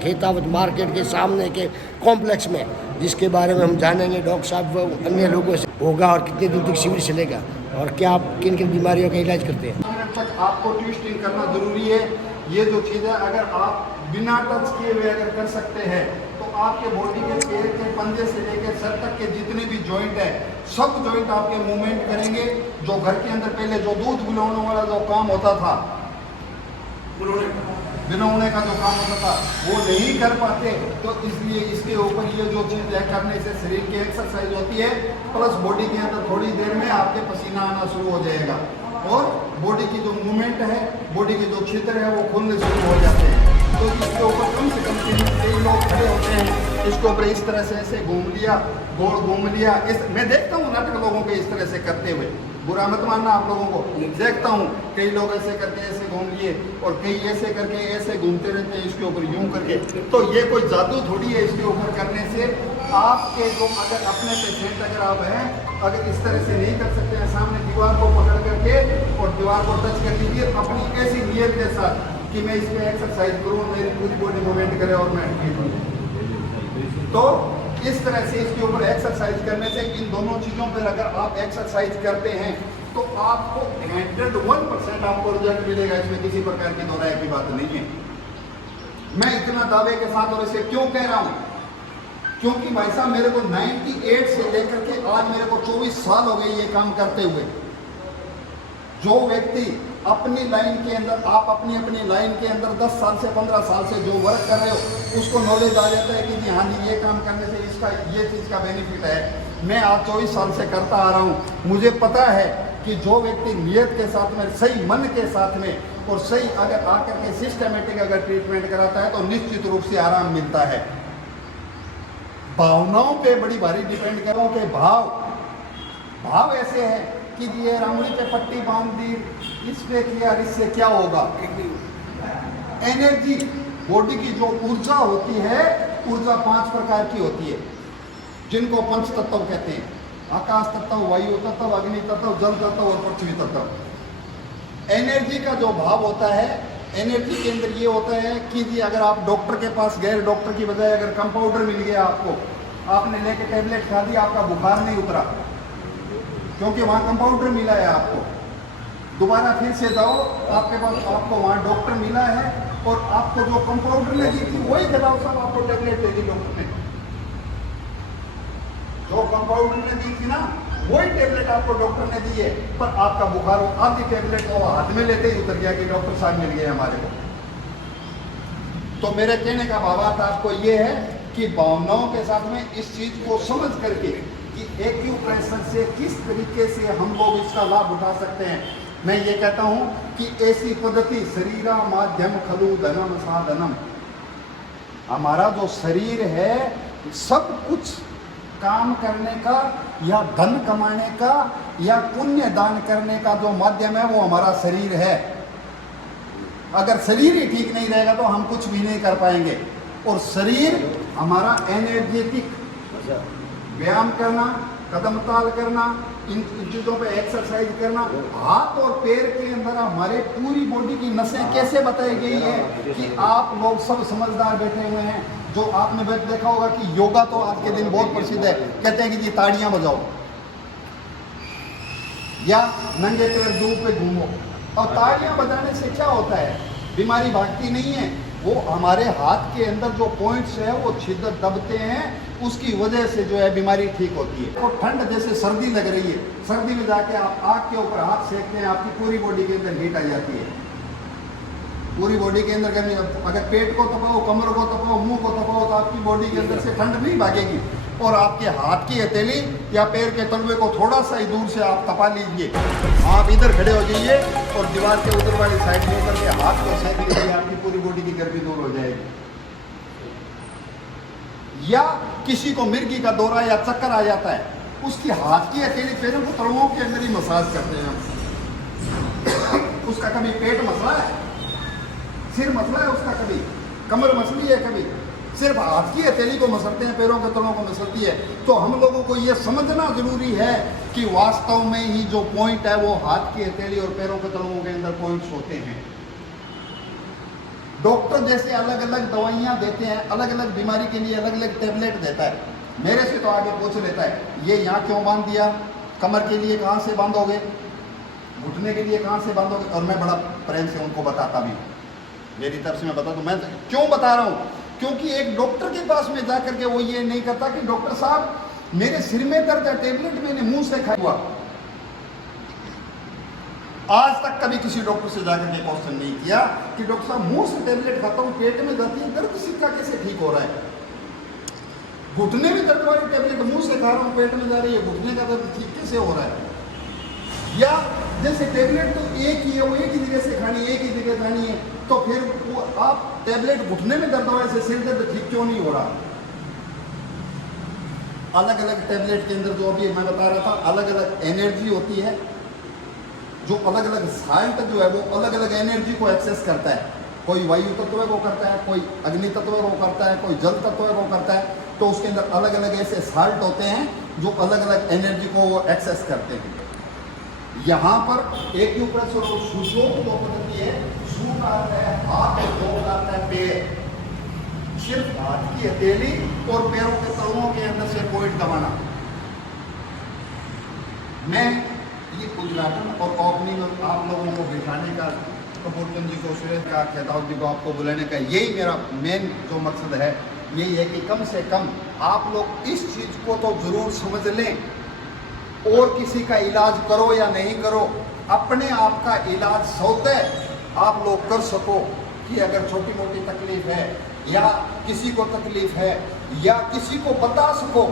Khetawat market के सामने के कॉम्प्लेक्स में, जिसके बारे में हम जानेंगे डॉक्टर साहब व अन्य लोगों से होगा और कितने दिन तक शिविर चलेगा और क्या आप किन किन बीमारियों का इलाज करते हैं। तक आपको ट्विस्टिंग करना जरूरी है। ये जो चीज़ है अगर आप बिना टच किए हुए अगर कर सकते हैं तो आपके बॉडी के पैर के पंजे से लेकर सर तक के जितने भी जॉइंट है सब जॉइंट आपके मूवमेंट करेंगे। जो घर के अंदर पहले जो दूध बुलाने वाला जो काम होता था, बिनौने का जो काम होता था वो नहीं कर पाते, तो इसलिए इसके ऊपर ये जो चीज़ है करने से शरीर की एक्सरसाइज होती है, प्लस बॉडी के अंदर थोड़ी देर में आपके पसीना आना शुरू हो जाएगा और बॉडी की जो मूवमेंट है, बॉडी के जो क्षेत्र है वो खुलने शुरू हो जाते हैं। तो इसके ऊपर कम से कम कई लोग खड़े होते हैं, इसके ऊपर इस तरह से ऐसे घूम लिया, गोल घूम लिया। इस मैं देखता हूँ नाटक लोगों को इस तरह से करते हुए, बुरा मत मानना आप लोगों को, देखता हूँ कई लोग ऐसे करके ऐसे घूम लिए और कई ऐसे करके ऐसे घूमते रहते हैं इसके ऊपर यूं करके। तो ये कोई जादू थोड़ी है इसके ऊपर करने से। आपके जो अगर अपने पेशेंट अगर आप हैं, अगर इस तरह से नहीं कर सकते हैं, सामने दीवार को पकड़ करके और दीवार को टच कर लीजिए अपनी ऐसी नियत के साथ कि मैं इसमें एक्सरसाइज करूँ, मेरी पूरी बॉडी मूवमेंट करे और मैं ठीक हूँ। तो इस तरह से इसके ऊपर एक्सरसाइज करने से इन दोनों चीज़ों पर अगर आप एक्सरसाइज करते हैं तो आपको 101% आपको रिजल्ट मिलेगा। इसमें किसी प्रकार की दो राय की बात नहीं है। मैं इतना दावे के साथ और इसे क्यों कह रहा हूँ, क्योंकि भाई साहब मेरे को 98 से लेकर के आज मेरे को 24 साल हो गए ये काम करते हुए। जो व्यक्ति अपनी लाइन के अंदर, आप अपनी अपनी लाइन के अंदर 10 साल से 15 साल से जो वर्क कर रहे हो उसको नॉलेज आ जाता है कि जी हाँ जी ये काम करने से इसका ये चीज़ का बेनिफिट है। मैं आज 24 साल से करता आ रहा हूँ, मुझे पता है कि जो व्यक्ति नियत के साथ में, सही मन के साथ में और सही अगर आकर के सिस्टमेटिक अगर ट्रीटमेंट कराता है तो निश्चित रूप से आराम मिलता है। भावनाओं पे बड़ी भारी डिपेंड करो कि भाव ऐसे है कि ये रामड़ी पे पट्टी बांध दी, इस पे किया, इससे क्या होगा। एनर्जी, बॉडी की जो ऊर्जा होती है, ऊर्जा 5 प्रकार की होती है जिनको पंच तत्व कहते हैं, आकाश तत्व, वायु तत्व, अग्नि तत्व, जल तत्व और पृथ्वी तत्व। एनर्जी का जो भाव होता है, एनर्जी के अंदर ये होता है कि जी अगर आप डॉक्टर के पास गए, डॉक्टर की बजाय अगर कंपाउंडर मिल गया आपको, आपने लेके टेबलेट खा दी, आपका बुखार नहीं उतरा क्योंकि वहाँ कंपाउंडर मिला है आपको। दोबारा फिर से जाओ, आपके पास आपको वहाँ डॉक्टर मिला है और आपको जो कंपाउंडर ने दी थी वही दवाओ साहब आपको टेबलेट दे दी डॉक्टर ने। जो कंपाउंडर ने दी थी ना वही टेबलेट आपको डॉक्टर ने दी है, पर आपका बुखार आधी टेबलेट को हाथ में लेते ही उतर गया कि डॉक्टर साहब मिल गए हमारे को। तो मेरे कहने का भावार्थ आपको ये है कि भावनाओं के साथ में इस चीज को समझ करके कि एक्यूप्रेशर से किस तरीके से हम लोग इसका लाभ उठा सकते हैं। मैं ये कहता हूं कि ऐसी पद्धति शरीरा माध्यम खलु धनम साधनम, हमारा जो शरीर है सब कुछ काम करने का या धन कमाने का या पुण्य दान करने का जो माध्यम है वो हमारा शरीर है। अगर शरीर ही ठीक नहीं रहेगा तो हम कुछ भी नहीं कर पाएंगे। और शरीर हमारा एनर्जेटिक, व्यायाम करना, कदम ताल करना, इन चीज़ों पे एक्सरसाइज करना, हाथ और पैर के अंदर हमारे पूरी बॉडी की नसें कैसे बताई गई है कि आप लोग सब समझदार बैठे हुए हैं। जो आपने देखा होगा कि योगा तो आज के दिन बहुत प्रसिद्ध है, कहते हैं कि जी ताड़ियां बजाओ या नंगे पैर धूप पे घूमो। और ताड़ियां बजाने से क्या होता है, बीमारी भागती नहीं है, वो हमारे हाथ के अंदर जो पॉइंट्स है वो छिद्र दबते हैं, उसकी वजह से जो है बीमारी ठीक होती है। और ठंड जैसे सर्दी लग रही है, सर्दी में जाके आप आग के ऊपर हाथ सेकते हैं, आपकी पूरी बॉडी के अंदर हीट आ जाती है, पूरी बॉडी के अंदर गर्मी। अगर पेट को तपाओ, कमर को तपाओ, मुंह को तपाओ तो आपकी बॉडी के अंदर से ठंड नहीं भागेगी। और आपके हाथ की हथेली या पैर के तलवे को थोड़ा सा ही दूर से आप तपा लीजिए, आप इधर खड़े हो जाइए और दीवार के उधर वाली साइड में करके हाथ को सेक लीजिए, आपकी पूरी बॉडी की गर्मी दूर हो जाएगी। या किसी को मिर्गी का दौरा या चक्कर आ जाता है, उसकी हाथ की हथेली पैरों को तलवों के अंदर ही मसाज करते हैं हम। उसका कभी पेट मसला है, सिर मसला है, उसका कभी कमर मसली है, कभी सिर्फ हाथ की हथेली को मसलते हैं, पैरों के तलों को मसलती है। तो हम लोगों को ये समझना जरूरी है कि वास्तव में ही जो पॉइंट है वो हाथ की हथेली और पैरों के तलों के अंदर पॉइंट्स होते हैं। डॉक्टर जैसे अलग अलग दवाइयाँ देते हैं, अलग अलग बीमारी के लिए अलग अलग टैबलेट देता है, मेरे से तो आगे पूछ लेता है ये यहाँ क्यों बांध दिया, कमर के लिए कहाँ से बांधोगे, घुटने के लिए कहाँ से बांधोगे, और मैं बड़ा प्रेम से उनको बताता भी हूँ। मेरी तरफ से मैं बता दूँ, मैं क्यों बता रहा हूँ, क्योंकि एक डॉक्टर के पास में जाकर के वो ये नहीं करता कि डॉक्टर साहब मेरे सिर में दर्द है, टेबलेट मैंने मुंह से खाया हुआ। आज तक कभी किसी डॉक्टर से जाकर के क्वेश्चन नहीं किया कि डॉक्टर साहब मुंह से टेबलेट खाता हूँ, पेट में जाती है, दर्द सिक्का कैसे ठीक हो रहा है, घुटने में दर्द वाली टेबलेट मुंह से खा रहा हूँ, पेट में जा रही है, घुटने का दर्द ठीक कैसे हो रहा है। या जैसे टेबलेट तो एक ही है, वो एक ही जगह से खानी, एक ही जगह खानी है, तो फिर वो आप टेबलेट घुटने में दर्द हो रहा है, सिर दर्द ठीक क्यों नहीं हो रहा। अलग अलग टेबलेट के अंदर जो अभी मैं बता रहा था, अलग अलग एनर्जी होती है, जो अलग अलग साल्ट जो है वो अलग अलग एनर्जी को एक्सेस करता है। कोई वायु तत्व को करता है, कोई अग्नि तत्व को करता है, कोई जल तत्व को करता है, तो उसके अंदर अलग अलग ऐसे साल्ट होते हैं जो अलग अलग एनर्जी को वो एक्सेस करते हैं। यहाँ पर एक के ऊपर सुशोक दो पद्धति है, सु का अर्थ है हाथ और दो का अर्थ है पैर। सिर्फ हाथ की हथेली और पैरों के तलुओं के अंदर से पॉइंट दबाना। मैं ये उद्घाटन और ओपनिंग आप लोगों को बिठाने का, कपूर चंद जी को, सुरेश का, खेताब जी को आपको बुलाने का यही मेरा मेन जो मकसद है, यही है कि कम से कम आप लोग इस चीज़ को तो ज़रूर समझ लें, और किसी का इलाज करो या नहीं करो, अपने आप का इलाज स्वतः आप लोग कर सको। कि अगर छोटी मोटी तकलीफ है या किसी को तकलीफ है या किसी को बता सको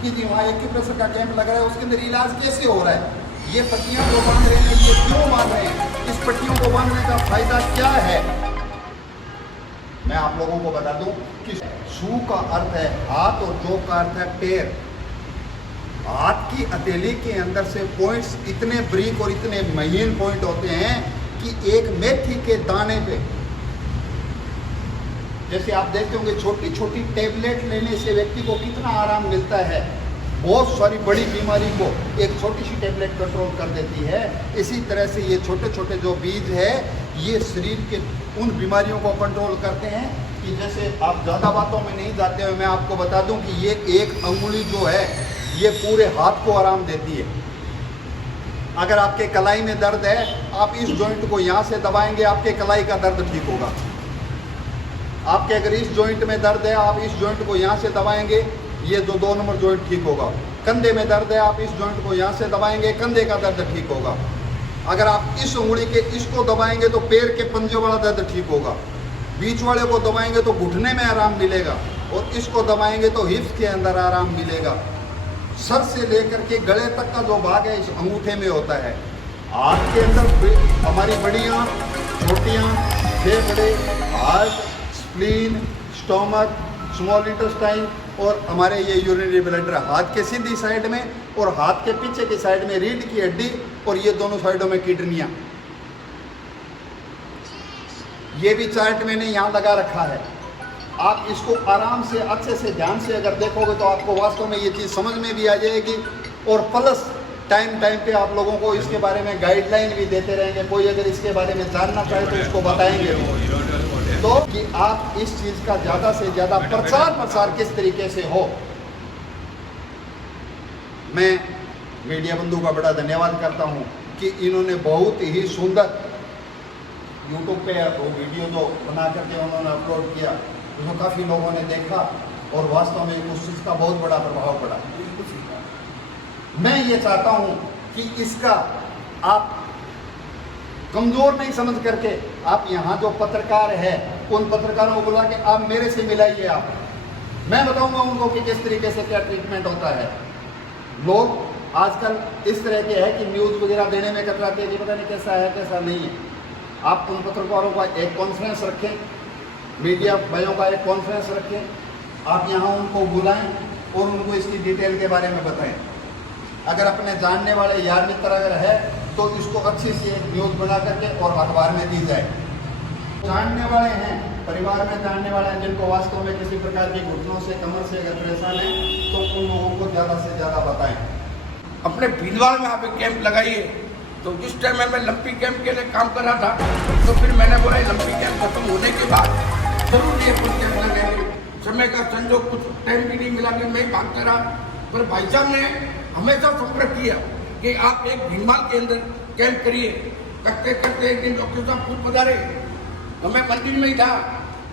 कि जी वहाँ एक्यूप्रेशर का कैंप लग रहा है, उसके अंदर इलाज कैसे हो रहा है, ये पट्टियाँ जो बांध रहे हैं ये क्यों बांध रहे हैं, इस पट्टियों को बांधने का फायदा क्या है। मैं आप लोगों को बता दूं कि सु का अर्थ है हाथ और जो का अर्थ है पैर। हाथ की हथेली के अंदर से पॉइंट्स इतने ब्रीक और इतने महीन पॉइंट होते हैं कि एक मेथी के दाने पे, जैसे आप देखते होंगे छोटी छोटी टेबलेट लेने से व्यक्ति को कितना आराम मिलता है, बहुत सारी बड़ी बीमारी को एक छोटी सी टेबलेट कंट्रोल कर देती है। इसी तरह से ये छोटे छोटे जो बीज है ये शरीर के उन बीमारियों को कंट्रोल करते हैं कि जैसे आप ज़्यादा बातों में नहीं जाते हुए मैं आपको बता दूं कि ये एक अंगुली जो है ये पूरे हाथ को आराम देती है। अगर आपके कलाई में दर्द है, आप इस जॉइंट को यहाँ से दबाएंगे, आपके कलाई का दर्द ठीक होगा। आपके अगर इस जॉइंट में दर्द है, आप इस जॉइंट को यहाँ से दबाएंगे, ये जो 2 नंबर जॉइंट ठीक होगा। कंधे में दर्द है, आप इस जॉइंट को यहाँ से दबाएंगे, कंधे का दर्द ठीक होगा। अगर आप इस उंगली के इसको दबाएंगे तो पैर के पंजे वाला दर्द ठीक होगा। बीच वाले को दबाएंगे तो घुटने में आराम मिलेगा, और इसको दबाएंगे तो हिप्स के अंदर आराम मिलेगा। सर से लेकर के गले तक का जो भाग है इस अंगूठे में होता है। हाथ के अंदर हमारी बड़ी आंत, छोटी आंत, फेफड़े, heart, spleen, stomach, small intestine और हमारे ये यूरिनरी ब्लैडर हाथ के सीधी साइड में, और हाथ के पीछे की साइड में रीढ़ की हड्डी, और ये दोनों साइडों में किडनियाँ। ये भी चार्ट मैंने यहाँ लगा रखा है। आप इसको आराम से अच्छे से ध्यान से अगर देखोगे तो आपको वास्तव में ये चीज़ समझ में भी आ जाएगी, और प्लस टाइम पे आप लोगों को इसके बारे में गाइडलाइन भी देते रहेंगे। कोई अगर इसके बारे में जानना चाहे तो उसको बताएंगे तो कि आप इस चीज़ का ज़्यादा से ज़्यादा प्रसार किस तरीके से हो। मैं मीडिया बंधु का बड़ा धन्यवाद करता हूँ कि इन्होंने बहुत ही सुंदर यूट्यूब पे वो वीडियो जो बना करके उन्होंने अपलोड किया, उसको काफ़ी लोगों ने देखा और वास्तव में उस चीज़ का बहुत बड़ा प्रभाव पड़ा। मैं ये चाहता हूँ कि इसका आप कमज़ोर नहीं समझ करके आप यहाँ जो पत्रकार है उन पत्रकारों को बुला के आप मेरे से मिलाइए। आप मैं बताऊँगा उनको कि किस तरीके से क्या ट्रीटमेंट होता है। लोग आजकल इस तरह के है कि न्यूज़ वगैरह देने में कतराते हैं कि पता नहीं कैसा है कैसा नहीं है। आप उन पत्रकारों का एक कॉन्फ्रेंस रखें, मीडिया भाइयों का एक कॉन्फ्रेंस रखें, आप यहाँ उनको बुलाएं और उनको इसकी डिटेल के बारे में बताएं। अगर अपने जानने वाले यार मित्र अगर है तो इसको अच्छी सी एक न्यूज़ बना करके और अखबार में दी जाए। जानने वाले हैं, परिवार में जानने वाले हैं जिनको वास्तव में किसी प्रकार की घुटनों से, कमर से अगर परेशान है तो उन लोगों को ज़्यादा से ज़्यादा बताएं। अपने भीलवाड़ा में आप एक कैंप लगाइए। तो जिस टाइम मैं लंपी कैंप के लिए काम कर रहा था तो फिर मैंने बोला लंपी कैंप खत्म होने समझो कुछ टाइम भी नहीं मिला कि मैं भागता रहा, पर भाई साहब ने हमेशा संपर्क किया कि आप एक भीनमाल के अंदर कैंप करिए। करते करते एक दिन डॉक्टर साहब खुद पधारे, तो मैं मंदिर में ही था।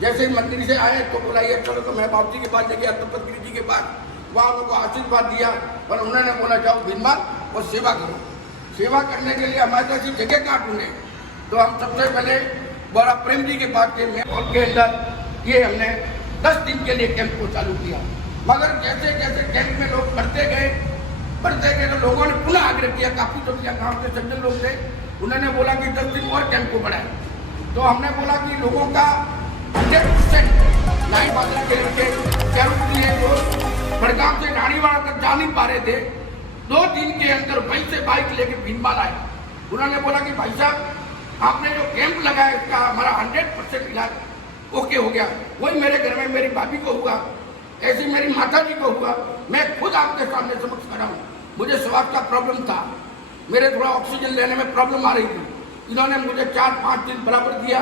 जैसे ही मंदिर से आए तो बोला ये चलो, तो मैं बाबू जी के पास लेके तपत गिरी जी के पास, वहाँ उनको आशीर्वाद दिया। पर उन्होंने बोला जाओ भीनमाल और सेवा करो। सेवा करने के लिए हमारे पास जगह कहाँ ढूंढे, तो हम सबसे पहले बड़ा प्रेम जी के पास गए और के अंदर ये हमने 10 दिन के लिए कैंप को चालू किया। मगर जैसे जैसे कैंप में लोग बढ़ते गए तो लोगों ने पुनः आग्रह किया, काफी जो गाँव के सज्जन लोग थे उन्होंने बोला कि 10 दिन और कैंप को बढ़ाए। तो हमने बोला कि लोगों का 100% लाइन बाजार के लड़के जो बड़गाम से नानीवाड़ा तक जा नहीं पा रहे थे, 2 दिन के अंदर वहीं से बाइक लेके भीनमाल आए। उन्होंने बोला कि भाई साहब आपने जो कैंप लगाया इसका हमारा 100% इलाज ओके हो गया। वही मेरे घर में मेरी भाभी को हुआ, ऐसी मेरी माता जी को हुआ। मैं खुद आपके सामने समक्ष खड़ा हूँ। मुझे श्वास का प्रॉब्लम था, मेरे थोड़ा ऑक्सीजन लेने में प्रॉब्लम आ रही थी। इन्होंने मुझे 4-5 दिन बराबर दिया।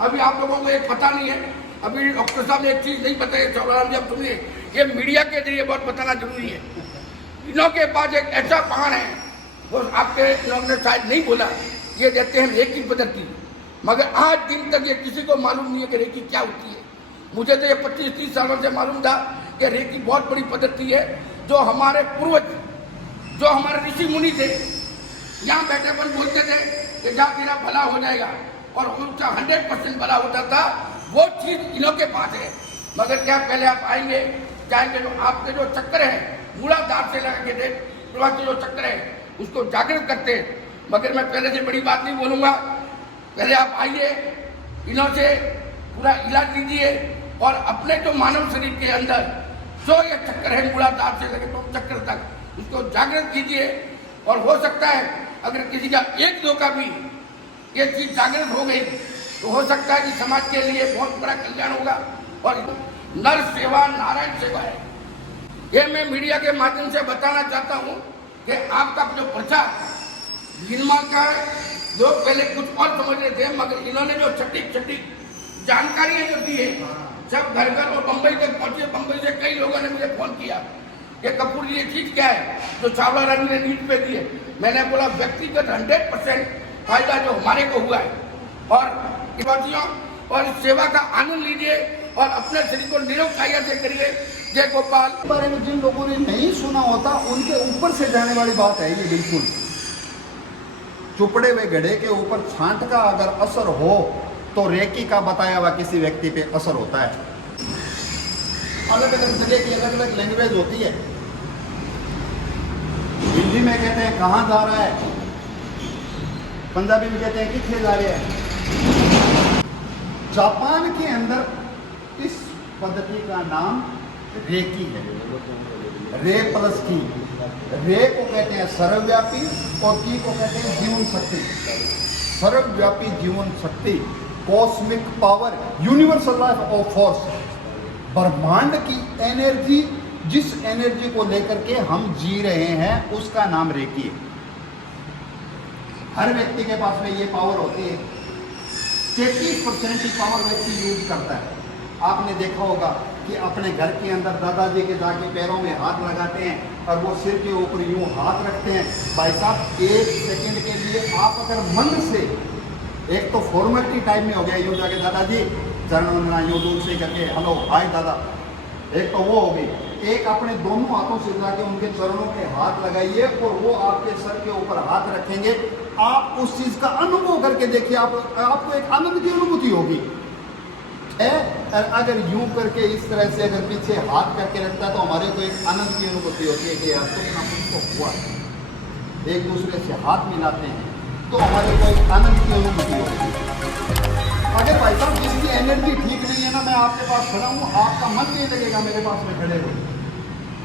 अभी आप लोगों को एक पता नहीं है, अभी डॉक्टर साहब ने एक चीज़ नहीं बताई, चौलाराम जी आप सुनिए, ये मीडिया के जरिए बहुत बताना जरूरी है। इन्हों के पास एक ऐसा पहाड़ है, वो आपके लोगों ने शायद नहीं बोला, ये देते हैं रेकी पद्धति। मगर आज दिन तक ये किसी को मालूम नहीं है कि रेकी क्या होती है। मुझे तो ये 25-30 सालों से मालूम था कि रेकी बहुत बड़ी पद्धति है, जो हमारे पूर्वज, जो हमारे ऋषि मुनि थे, यहाँ बैठे अपन बोलते थे कि जा तेरा भला हो जाएगा, और उनका 100% भला होता था। वो चीज इन्हों के पास है। मगर क्या पहले आप आएंगे जाएंगे, जो आपके जो चक्कर है मूलाधार से लगा के थे, प्रवासी जो चक्कर है उसको जागृत करते हैं। मगर मैं पहले से बड़ी बात नहीं बोलूँगा, पहले आप आइए, इन्हों से पूरा इलाज लीजिए, और अपने जो मानव शरीर के अंदर जो ये चक्कर है मूलाधार से लगे तो चक्कर तक, उसको जागृत कीजिए। और हो सकता है अगर किसी का 1-2 का भी ये चीज जागृत हो गई तो हो सकता है कि समाज के लिए बहुत बड़ा कल्याण होगा। और नर सेवा नारायण सेवा है, ये मैं मीडिया के माध्यम से बताना चाहता हूँ कि आपका जो प्रचार भीनमाल का है, लोग पहले कुछ और समझ रहे थे, मगर इन्होंने जो छठी जानकारियां जो दी है सब घर घर और बम्बई तक पहुंचे। बम्बई से कई लोगों ने मुझे फोन किया कि कपूर जी ये चीज क्या है जो चावला रानी ने न्यूज पे दी है। मैंने बोला व्यक्तिगत 100% फायदा जो हमारे को हुआ है, और सेवा का आनंद लीजिए और अपने शरीर को निरोग से करिए। जय गोपाल। इस बारे में जिन लोगों ने नहीं सुना होता उनके ऊपर से जाने वाली बात है ये। बिल्कुल चुपड़े हुए घड़े के ऊपर छांट का अगर असर हो तो रेकी का बताया हुआ किसी व्यक्ति पे असर होता है। अलग अलग जगह की अलग अलग लैंग्वेज होती है। हिंदी में कहते हैं कहाँ जा रहा है, पंजाबी में कहते हैं कितने जा रहे हैं। जापान के अंदर इस पद्धति का नाम रेकी है, रे प्लस की। रे को कहते हैं सर्वव्यापी और की को कहते हैं जीवन शक्ति। सर्वव्यापी जीवन शक्ति, cosmic power, universal life of force, ब्रह्मांड की एनर्जी, जिस एनर्जी को लेकर के हम जी रहे हैं उसका नाम रेकी है। हर व्यक्ति के पास में ये पावर होती है। 33% की पावर व्यक्ति यूज करता है। आपने देखा होगा कि अपने घर के अंदर दादाजी के जाके पैरों में हाथ लगाते हैं और वो सिर के ऊपर यूं हाथ रखते हैं। भाई साहब 1 सेकंड के लिए आप अगर मन से, एक तो फॉर्मेलिटी टाइप में हो गया, यूं जाके दादाजी चरण वंदना यूं दूर से करके हेलो हाय दादा, एक तो वो हो गई। एक अपने दोनों हाथों से जाके उनके चरणों के हाथ लगाइए और वो आपके सर के ऊपर हाथ रखेंगे। आप उस चीज का अनुभव करके देखिए, आपको एक आनंद की अनुभूति होगी। अगर यूं करके इस तरह से अगर पीछे हाथ करके रखता है तो हमारे को एक आनंद की अनुभूति होती है कि यार कुछ ना कुछ तो हुआ। एक दूसरे से हाथ मिलाते हैं तो हमारे को एक आनंद की अनुभूति होती है। अगर भाई साहब जिसकी एनर्जी ठीक नहीं है ना, मैं आपके पास खड़ा हूँ, आपका मन नहीं लगेगा मेरे पास में खड़े हुए।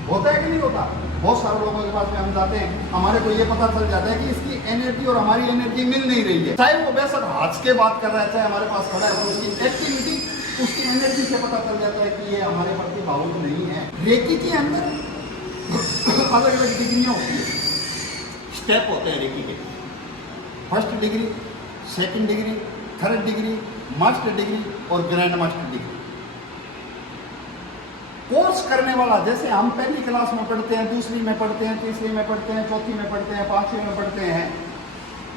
होता है कि नहीं होता? बहुत सारे लोगों के पास में हम जाते हैं, हमारे को ये पता चल जाता है कि इसकी एनर्जी और हमारी एनर्जी मिल नहीं रही है। चाहे वो बेशक हाथ के बात कर रहा है, चाहे हमारे पास खड़ा है, तो उसकी एक्टिविटी, उसकी एनर्जी से पता चल जाता है कि ये हमारे प्रति भावुक नहीं है। रेकी के अंदर अलग अलग डिग्रियाँ होती है, स्टेप होते हैं रेकी के। 1st degree, 2nd degree, 3rd degree, master degree और ग्रैंड मास्टर डिग्री। कोर्स करने वाला, जैसे हम पहली क्लास में पढ़ते हैं, दूसरी में पढ़ते हैं, तीसरी में पढ़ते हैं, चौथी में पढ़ते हैं, पांचवी में पढ़ते हैं,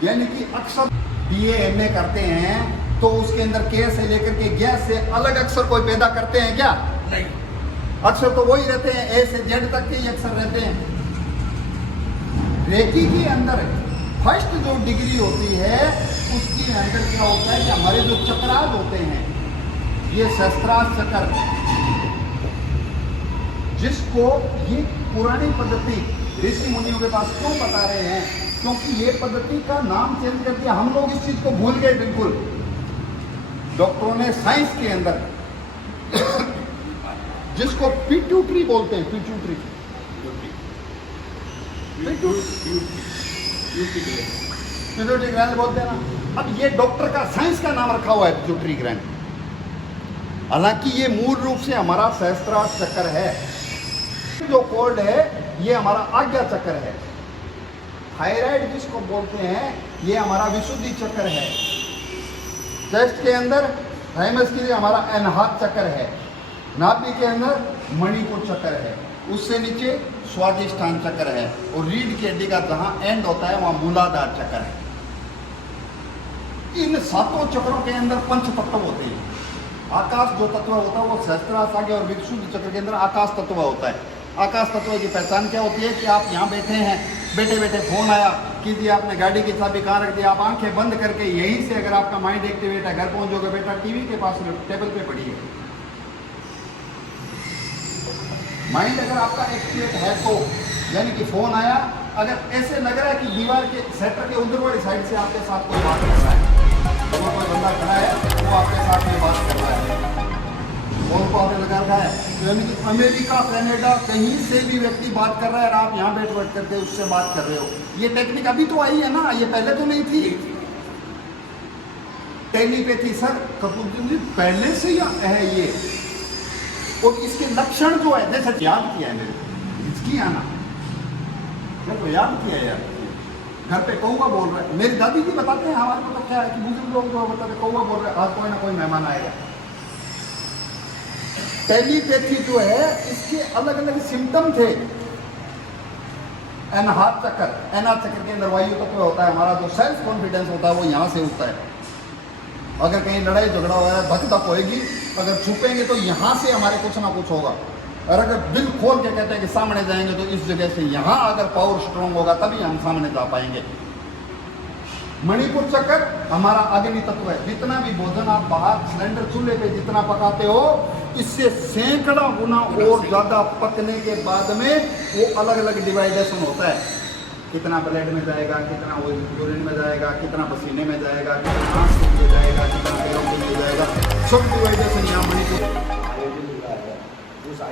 यानी कि अक्सर BA MA करते हैं तो उसके अंदर के से लेकर के गैस से अलग अक्षर कोई पैदा करते हैं क्या? नहीं, अक्षर तो वही रहते हैं, A से Z तक के ही अक्षर रहते हैं। रेकी के अंदर फर्स्ट जो डिग्री होती है उसके अंदर क्या होता है कि हमारे जो चक्रास होते हैं, ये सहस्त्रार चक्र, जिसको ये पुरानी पद्धति ऋषि मुनियों के पास क्यों बता रहे हैं, क्योंकि ये पद्धति का नाम चेंज कर दिया, हम लोग इस चीज को भूल गए बिल्कुल। डॉक्टरों ने साइंस के अंदर जिसको पिट्यूटरी बोलते हैं, पिट्यूटरी ग्लैंड बोलते हैं ना, अब ये डॉक्टर का साइंस का नाम रखा हुआ है पिट्यूटरी ग्लैंड। हालांकि ये मूल रूप से हमारा सहस्त्रार चक्र है। जो कोल्ड है ये हमारा आज्ञा चक्र है। थायराइड जिसको बोलते हैं ये हमारा विशुद्धि चक्र है। चेस्ट के अंदर थाइमस के लिए हमारा अनाहत चक्र है। नाभि के अंदर मणिपुर चक्र है। उससे नीचे स्वादिष्ठान चक्र है और रीढ़ की हड्डी का जहां एंड होता है वहां मूलाधार चक्र है। इन सातों चक्रों के अंदर पंच तत्व होते हैं। आकाश जो तत्व होता है वो सहस्त्रार आगे और विशुद्धि चक्र के अंदर आकाश तत्व होता है। आकाश तत्व की पहचान क्या होती है कि आप यहाँ बैठे हैं, बैठे बैठे फोन आया कीजिए, आपने गाड़ी की चाबी कहाँ रख दी, आप आंखें बंद करके यहीं से अगर आपका माइंड एक्टिवेट है, घर पहुंचोगे, बेटा टीवी के पास टेबल पे पड़ी है। माइंड अगर आपका एक्टिवेट है तो यानी कि फोन आया, अगर ऐसे लग रहा है कि दीवार के सेटर के उधर वाली साइड से आपके साथ कोई बात कर रहा है, तो कोई बंदा खड़ा है वो आपके साथ में बात कर रहा है, फोन को आपने लगा रखा है, तो यानी कि अमेरिका, कनाडा, कहीं से भी व्यक्ति बात कर रहा है और आप यहाँ बैठ करके उससे बात कर रहे हो। ये टेक्निक अभी तो आई है ना, ये पहले तो नहीं थी। टेलीपैथी सर कपूर जी पहले से ही है ये, और इसके लक्षण जो है, जैसे याद किया है मेरे को, इसकी आना मेरे को याद किया है यार, घर पे कौवा बोल रहा है, मेरी दादी जी बताते हैं, हमारे को तो क्या है कि बुजुर्ग लोग जो बताते कौवा बोल रहे हैं, आज कोई ना कोई मेहमान आएगा। टेलीपैथी जो है इसके अलग अलग सिम्टम थे। अनाहत चक्र, अनाहत चक्र के अंदर वायु तत्व होता है, हमारा जो सेल्फ कॉन्फिडेंस होता है वो यहाँ से उठता है। अगर कहीं लड़ाई झगड़ा हो रहा है, धक धक होएगी, अगर छुपेंगे तो यहाँ से हमारे कुछ ना कुछ होगा, और अगर दिल खोल के कहते हैं कि सामने जाएंगे तो इस जगह से यहाँ अगर पावर स्ट्रांग होगा तभी हम सामने जा पाएंगे। मणिपुर चक्र हमारा अग्नि तत्व है। जितना भी भोजन आप बाहर सिलेंडर चूल्हे पे जितना पकाते हो, इससे सैकड़ा गुना और ज्यादा पकने के बाद में वो अलग अलग डिवाइडेशन होता है। कितना ब्लड में जाएगा, कितना यूरिन में जाएगा, कितना पसीने में जाएगा, कितना आंख के लिए जाएगा, कितना पैरों के लिए जाएगा, सब